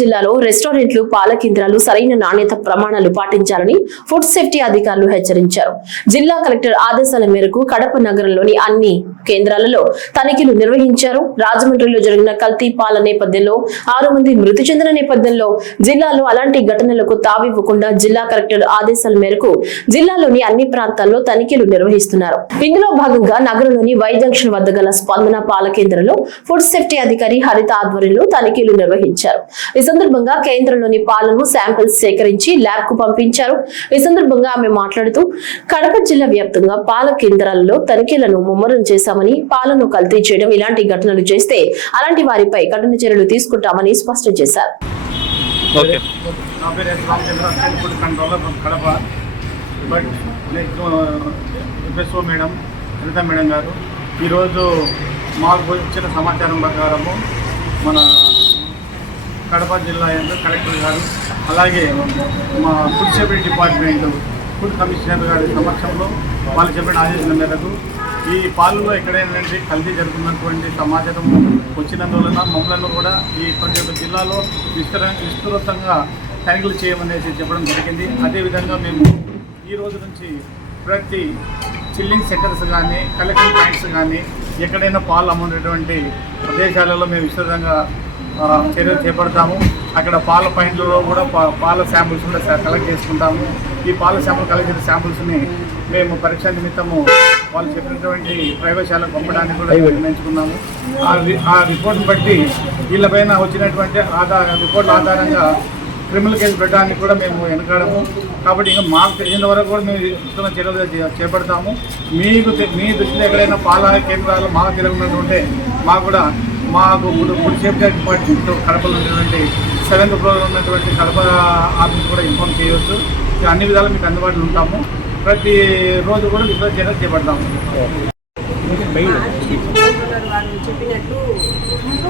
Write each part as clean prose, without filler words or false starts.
జిల్లాలో రెస్టారెంట్లు, పాల కేంద్రాలు సరైన నాణ్యత ప్రమాణాలు పాటించాలని ఫుడ్ సేఫ్టీ అధికారులు హెచ్చరించారు. జిల్లా కలెక్టర్ ఆదేశాల మేరకు కడప నగరంలోని అన్ని కేంద్రాలలో తనిఖీలు నిర్వహించారు. రాజమండ్రిలో జరిగిన కల్తీ పాల నేపథ్యంలో 6 మంది మృతి చెందిన నేపథ్యంలో జిల్లాలో అలాంటి ఘటనలకు తావివ్వకుండా జిల్లా కలెక్టర్ ఆదేశాల మేరకు జిల్లాలోని అన్ని ప్రాంతాల్లో తనిఖీలు నిర్వహిస్తున్నారు. ఇందులో భాగంగా నగరంలోని వై జంక్షన్ వద్ద గల స్పందన పాల కేంద్రంలో ఫుడ్ సేఫ్టీ అధికారి హరిత ఆధ్వర్యంలో తనిఖీలు నిర్వహించారు. ఈ సందర్భంగా కేంద్రంలోని పాలను శాంపిల్స్ సేకరించి ల్యాబ్ కు పంపించారు. ఈ సందర్భంగా ఆమె మాట్లాడుతూ కడప జిల్లా వ్యాప్తంగా పాల కేంద్రాలలో తనిఖీలను ముమ్మరం చేశామని, పాలను కల్తీ చేయడం ఇలాంటి ఘటనలు చేస్తే అలాంటి వారిపై కఠిన చర్యలు తీసుకుంటామని స్పష్టం చేశారు. ఈరోజు మాకు ఇచ్చిన సమాచారం ప్రకారము మన కడప జిల్లా కలెక్టర్ గారు, అలాగే మా food safety department food commissioner గారి సమక్షంలో వాళ్ళు చెప్పిన ఆదేశాల మేరకు ఈ పాలలో ఎక్కడైనా కల్తీ జరుగుతున్నటువంటి సమాచారం వచ్చినందువలన మమ్మల్ని కూడా ఈ ప్రతి ఒక్క జిల్లాలో విస్తృతంగా తనిఖీలు చేయమనేసి చెప్పడం జరిగింది. అదేవిధంగా మేము ఈ రోజు నుంచి ప్రతి చిల్లింగ్ సెంటర్స్ కానీ, కలెక్షన్ పాయింట్స్ కానీ, ఎక్కడైనా పాలు అమ్ముకునేటువంటి ప్రదేశాలలో మేము విస్తృతంగా చర్యలు చేపడతాము. అక్కడ పాల పాయింట్లలో కూడా పాల శాంపుల్స్ కూడా కలెక్ట్ చేసుకుంటాము. ఈ పాల కలెక్ట్ చేసిన శాంపుల్స్ని మేము పరీక్ష నిమిత్తము వాళ్ళు చెప్పినటువంటి ప్రయోగశాలకు పంపడానికి కూడా నిర్ణయించుకున్నాము. ఆ రిపోర్ట్ని బట్టి వీళ్ళపైన వచ్చినటువంటి రిపోర్ట్ల ఆధారంగా క్రిమినల్ కేసు పెట్టడానికి కూడా మేము వెనకాడము. కాబట్టి ఇంకా మాకు తెలిసిన వరకు కూడా మేము ఇస్తున్న చర్యలు చేపడతాము. మీ దృష్టిలో ఎక్కడైనా పాల కేంద్రాలు మాకు తెలియకున్నట్టుంటే మాకు ఫుడ్ సేఫ్టీ డిపార్ట్మెంట్ కడపలో ఉన్నటువంటి 7th ఫ్లోర్లో ఉన్నటువంటి కడప ఆఫీస్ కూడా ఇన్ఫార్మ్ చేయవచ్చు. అన్ని విధాలు మీకు అందుబాటులో ఉంటాము. ప్రతి రోజు కూడా విశ్వాస చర్యలు చేపడతాము. వారు చెప్పినట్టు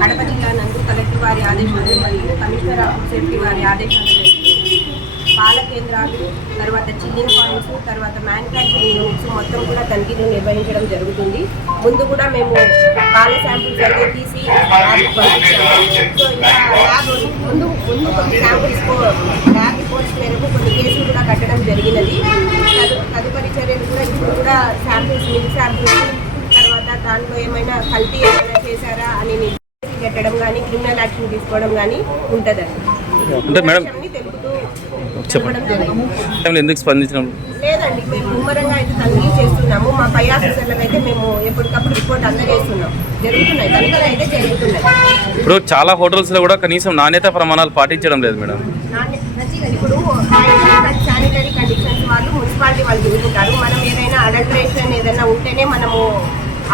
కడప జిల్లా నందు కలెక్టర్ వారి ఆదేశాలు మరియు కమిషనర్ ఆఫ్ సేఫ్టీ వారి ఆదేశాల మేరకు పాల కేంద్రాలు, తర్వాత చిల్లింగ్ పాయింట్స్, తర్వాత మ్యానుఫ్యాక్చరింగ్ యూనిట్స్ మొత్తం కూడా తనిఖీలు నిర్వహించడం జరుగుతుంది. ముందు కూడా మేము పాల శాంపుల్స్ అయితే తీసి ల్యాబ్కి పంపించాము. సో ఇలా ల్యాబ్ ముందు కొన్ని శాంపుల్స్ ల్యాబ్ రిపోర్ట్స్ మేరకు కొన్ని కేసులు కూడా కట్టడం జరిగినది. తదుపరి చర్యలు కూడా ఇప్పుడు కూడా మిల్క్ శాంపుల్స్, తర్వాత దాంట్లో ఏమైనా కల్తీ ఏమైనా చేశారా అని పెట్టడం కానీ, క్రిమినల్ యాక్షన్ తీసుకోవడం కానీ ఉంటుందండి. అంటే మేడం తెలుపుతూ ఎందుకు స్పందించడం లేదండి, మేము ముమ్మరంగా అయితే తనిఖీ చేస్తున్నాము. మా పై ఆఫీసర్లకు అయితే మేము ఎప్పటికప్పుడు రిపోర్ట్ అందజేస్తున్నాం. జరుగుతున్నాయి, తనిఖీలు అయితే జరుగుతున్నాయి. ఇప్పుడు చాలా హోటల్స్ లో కూడా కనీసం నాణ్యత ప్రమాణాలు పాటించడం లేదు మేడం. ఇప్పుడు శానిటరీ కండిషన్స్ వాళ్ళు మున్సిపాలిటీ వాళ్ళు చూసుకుంటారు. మనం ఏదైనా అడల్టరేషన్ ఏదైనా ఉంటేనే మనము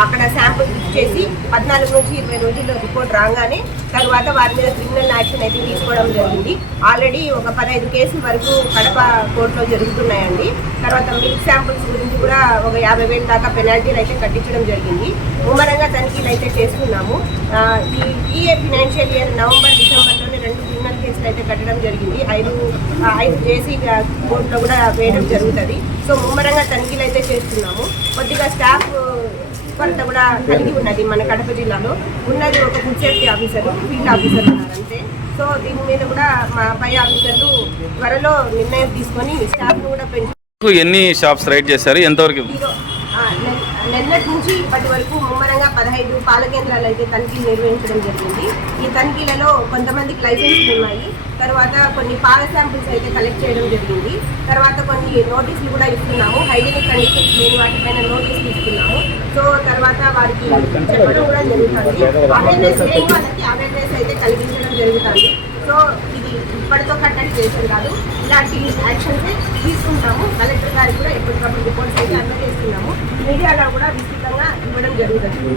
అక్కడ శాంపుల్ ఇచ్చేసి 14 నుంచి 20 రోజుల్లో రిపోర్ట్ రాగానే తర్వాత వారి మీద క్రిమినల్ యాక్షన్ అయితే తీసుకోవడం జరిగింది. ఆల్రెడీ ఒక 15 కేసుల వరకు కడప కోర్టులో జరుగుతున్నాయండి. తర్వాత మిల్క్ శాంపుల్స్ గురించి కూడా ఒక 50,000 దాకా పెనాల్టీలు అయితే కట్టించడం జరిగింది. ముమ్మరంగా తనిఖీలు అయితే చేస్తున్నాము. ఈ ఫినాన్షియల్ ఇయర్ నవంబర్, డిసెంబర్లోనే 2 క్రిమినల్ కేసులు అయితే కట్టడం జరిగింది. 5 జేసీ కోర్టులో కూడా వేయడం జరుగుతుంది. సో ముమ్మరంగా తనిఖీలు అయితే చేస్తున్నాము. కొద్దిగా స్టాఫ్ కొరత కూడా కలిగి ఉన్నది. మన కడప జిల్లాలో ఉన్నది ఒక food safety officer, field officer ఉన్నారు అంతే. సో దీని మీద కూడా మా పై ఆఫీసర్లు త్వరలో నిర్ణయం తీసుకొని స్టాఫ్ను కూడా పెంచు. ఎన్ని షాప్స్ రైడ్ చేశారు, ఎంతవరకు? నిన్నటి నుంచి ఇప్పటి వరకు ముమ్మరంగా 15 పాల కేంద్రాలు అయితే తనిఖీలు నిర్వహించడం జరిగింది. ఈ తనిఖీలలో కొంతమందికి లైసెన్స్లు ఉన్నాయి. తర్వాత కొన్ని పాల శాంపిల్స్ అయితే కలెక్ట్ చేయడం జరిగింది. తర్వాత కొన్ని నోటీసులు కూడా ఇస్తున్నాము. హైజీనిక్ కండిషన్స్ లేని వాటిపైన నోటీసులు ఇస్తున్నాము. సో తర్వాత వారికి చెప్పడం కూడా జరుగుతుంది. అవేర్నెస్ లేని వాళ్ళకి అవేర్నెస్ అయితే కలిగించడం జరుగుతుంది. సో ఇది ఇప్పటితో కట్టడి చేసేది కాదు, ఇలాంటి యాక్షన్స్ తీసుకుంటాము. కలెక్టర్ గారికి కూడా ఎప్పటికప్పుడు రిపోర్ట్స్ అయితే అందజేస్తున్నాము. మీడియాలో కూడా విస్తృతంగా ఇవ్వడం జరుగుతుంది.